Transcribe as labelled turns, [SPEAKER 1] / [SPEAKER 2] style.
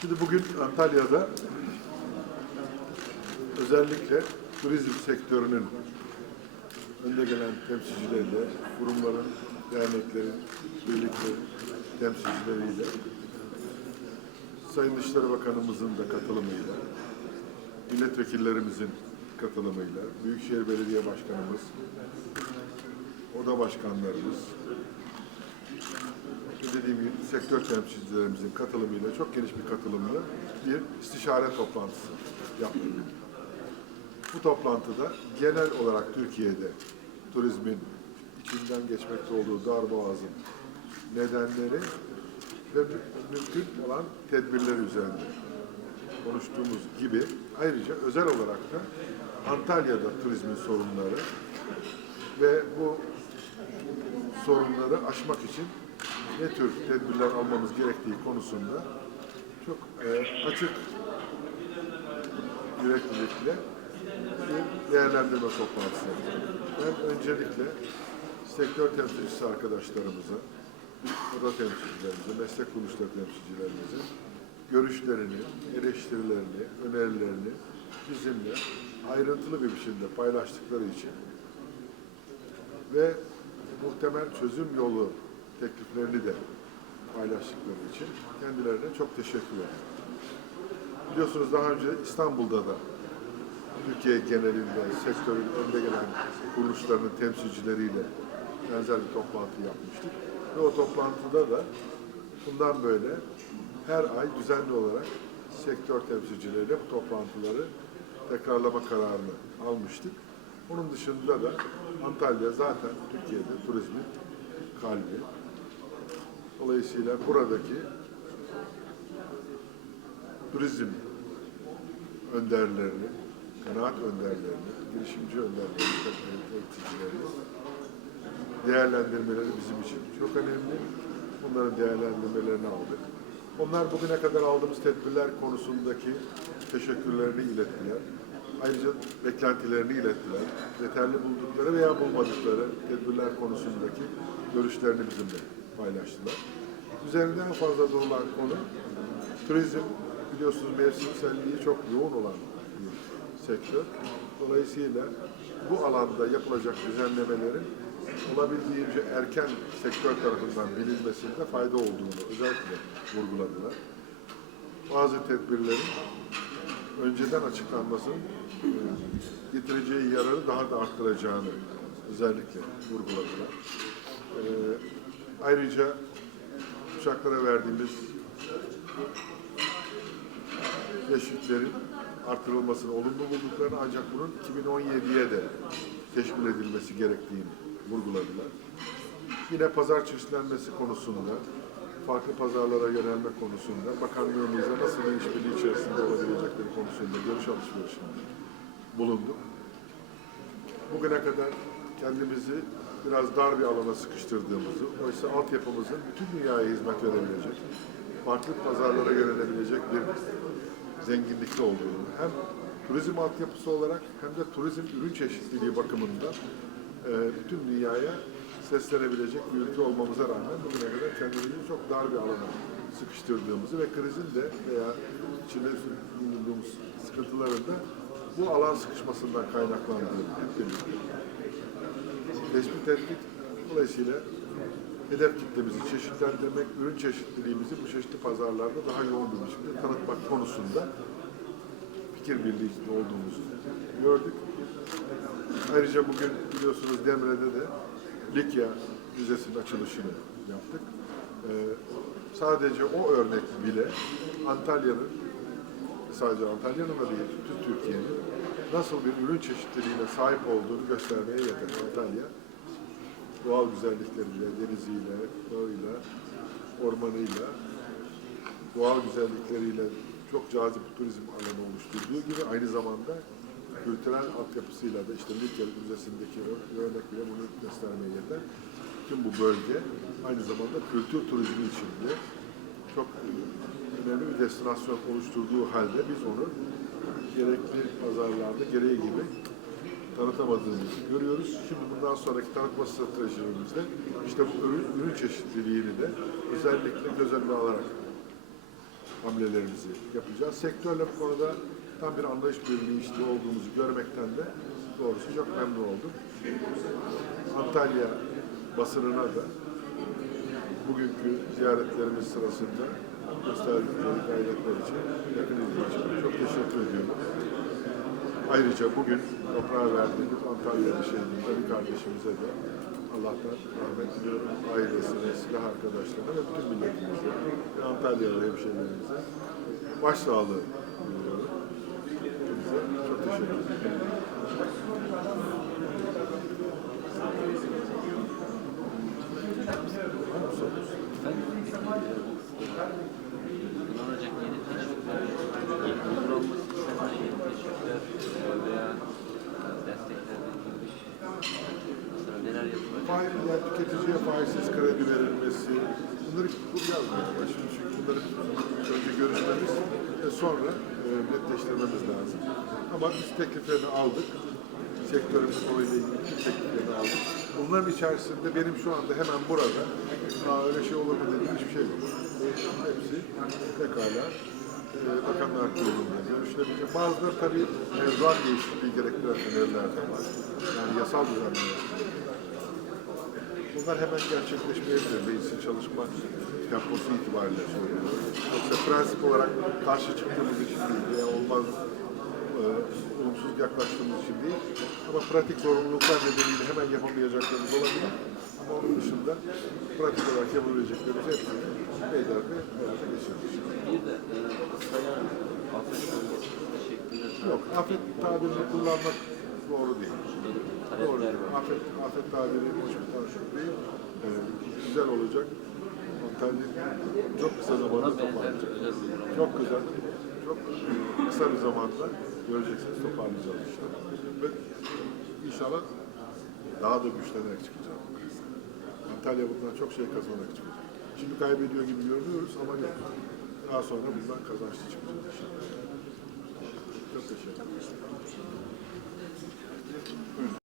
[SPEAKER 1] Şimdi bugün Antalya'da özellikle turizm sektörünün önde gelen temsilcileriyle, kurumların, derneklerin, birliklerin temsilcileriyle, Sayın Dışişleri Bakanımızın da katılımıyla, milletvekillerimizin katılımıyla, Büyükşehir Belediye Başkanımız, oda başkanlarımız, dediğim gibi sektör temsilcilerimizin katılımıyla çok geniş bir katılımla bir istişare toplantısı yaptık. Bu toplantıda genel olarak Türkiye'de turizmin içinden geçmekte olduğu darboğazın nedenleri ve mü- mümkün olan tedbirler üzerinde konuştuğumuz gibi ayrıca özel olarak da Antalya'da turizmin sorunları ve bu sorunları aşmak için ne tür tedbirler almamız gerektiği konusunda çok e, açık yüreklilikle bir değerlendirme toplantısı yaptık. Ben öncelikle sektör temsilcisi arkadaşlarımıza, oda temsilcilerimize, meslek kuruluşları temsilcilerimize görüşlerini, eleştirilerini, önerilerini bizimle ayrıntılı bir biçimde paylaştıkları için ve muhtemel çözüm yolu tekliflerini de paylaştıkları için kendilerine çok teşekkür ederim. Biliyorsunuz daha önce İstanbul'da da Türkiye genelinde sektörün önde gelen kuruluşlarının temsilcileriyle benzer bir toplantı yapmıştık. Ve o toplantıda da bundan böyle her ay düzenli olarak sektör temsilcileriyle bu toplantıları tekrarlama kararını almıştık. Onun dışında da Antalya zaten Türkiye'de turizmin kalbi. Dolayısıyla buradaki turizm önderlerini, kanaat önderlerini, girişimci önderlerini, yöneticilerini değerlendirmeleri bizim için çok önemli. Bunların değerlendirmelerini aldık. Onlar bugüne kadar aldığımız tedbirler konusundaki teşekkürlerini ilettiler. Ayrıca beklentilerini ilettiler. Yeterli buldukları veya bulmadıkları tedbirler konusundaki görüşlerini bizimle paylaştılar. Üzerinde en fazla durulan konu turizm biliyorsunuz mevsimselliği çok yoğun olan bir sektör. Dolayısıyla bu alanda yapılacak düzenlemelerin olabildiğince erken sektör tarafından bilinmesinde fayda olduğunu özellikle vurguladılar. Bazı tedbirlerin önceden açıklanmasının e, getireceği yararı daha da arttıracağını özellikle vurguladılar. E, ayrıca uçaklara verdiğimiz teşviklerin artırılmasını olumlu bulduklarını ancak bunun 2017'ye de teşmil edilmesi gerektiğini vurguladılar. Yine pazar çeşitlenmesi konusunda, farklı pazarlara yönelme konusunda bakanlığımızla nasıl bir işbirliği içerisinde olabilecekleri konusunda görüş alışverişinde bulunduk. Bugüne kadar kendimizi biraz dar bir alana sıkıştırdığımızı, oysa altyapımızın bütün dünyaya hizmet verebilecek, farklı pazarlara yönelebilecek bir zenginlikte olduğunu, hem turizm altyapısı olarak hem de turizm ürün çeşitliliği bakımından bütün dünyaya seslenebilecek bir ülke olmamıza rağmen bugüne kadar kendimizi çok dar bir alana sıkıştırdığımızı ve krizin de veya içinde bulunduğumuz sıkıntıların da bu alan sıkışmasından kaynaklandığını tespit ettik. Dolayısıyla hedef kitlemizi çeşitlendirmek, ürün çeşitliliğimizi bu çeşitli pazarlarda daha yoğun bir biçimde tanıtmak konusunda fikir birliği olduğumuzu gördük. Ayrıca bugün biliyorsunuz Demre'de de Likya Müzesi'nin açılışını yaptık. Ee, sadece o örnek bile Antalya'nın sadece Antalya'nın da değil, bütün Türkiye'nin nasıl bir ürün çeşitliliğine sahip olduğunu göstermeye yeter. Antalya doğal güzellikleriyle, deniziyle, dağıyla, ormanıyla, doğal güzellikleriyle çok cazip turizm alanı oluşturduğu gibi aynı zamanda kültürel altyapısıyla da işte Likya Müzesi'ndeki örnek bile bunu göstermeye yeter. Tüm bu bölge aynı zamanda kültür turizmi içinde çok önemli bir destinasyon oluşturduğu halde biz onu gerekli pazarlarda gereği gibi tanıtamadığımızı görüyoruz. Şimdi bundan sonraki tanıtma stratejimizde işte bu ürün, ürün çeşitliliğini de özellikle göz önüne alarak hamlelerimizi yapacağız. Sektörle bu konuda tam bir anlayış birliği işte olduğumuzu görmekten de doğrusu çok memnun oldum. Antalya basınına da bugünkü ziyaretlerimiz sırasında gösterdikleri gayretler için ilgi için çok teşekkür ediyorum. Ayrıca bugün toprağa verdiğimiz Antalya'da şehrinde bir kardeşimize de Allah'tan rahmet diliyorum. Ailesine, silah arkadaşlarına ve bütün milletimize Antalyalı hemşehrilerimize başsağlığı.
[SPEAKER 2] Önceki yeni teşvikler,
[SPEAKER 1] tüketiciye faizsiz kredi verilmesi, bunları bu yazmaya başlıyor. Çünkü bunları önce görüşmemiz ve sonra e, netleştirmemiz lazım. Ama biz tekliflerini aldık. Sektörün bu konuyla ilgili tekliflerini aldık. Bunların içerisinde benim şu anda hemen burada Aa, öyle şey olur mu dediğim hiçbir şey yok. Hepsi pekala e, Bakanlar Kurulu'nda görüşülebilecek. Bazıları tabii mevzuat değişikliği gerektiren öneriler var. Yani yasal düzenlemeler. Bunlar hemen gerçekleşmeyebilir. Meclisin çalışma temposu itibariyle söylüyorum. Yoksa prensip olarak karşı çıktığımız için değil veya olmaz e, olumsuz yaklaştığımız için değil. Ama pratik zorunluluklar nedeniyle hemen yapamayacaklarımız olabilir. Ama onun dışında pratik olarak yapabileceklerimiz hepsini beylerde hayata geçirdik.
[SPEAKER 2] Bir de e, sayan afet şeklinde
[SPEAKER 1] Yok, afet tabirini kullanmak doğru değil. Doğru. Afet, afet tabiri hiçbir tanışık değil. Ee, güzel olacak. Antalya çok kısa zamanda toparlayacak. Çok güzel, çok kısa bir zamanda göreceksiniz toparlayacağız işte. Ve inşallah daha da güçlenerek çıkacağız. Antalya bundan çok şey kazanarak çıkacak. Şimdi kaybediyor gibi görünüyoruz ama yok. Daha sonra bundan kazançlı çıkacağız inşallah. Çok teşekkür ederim.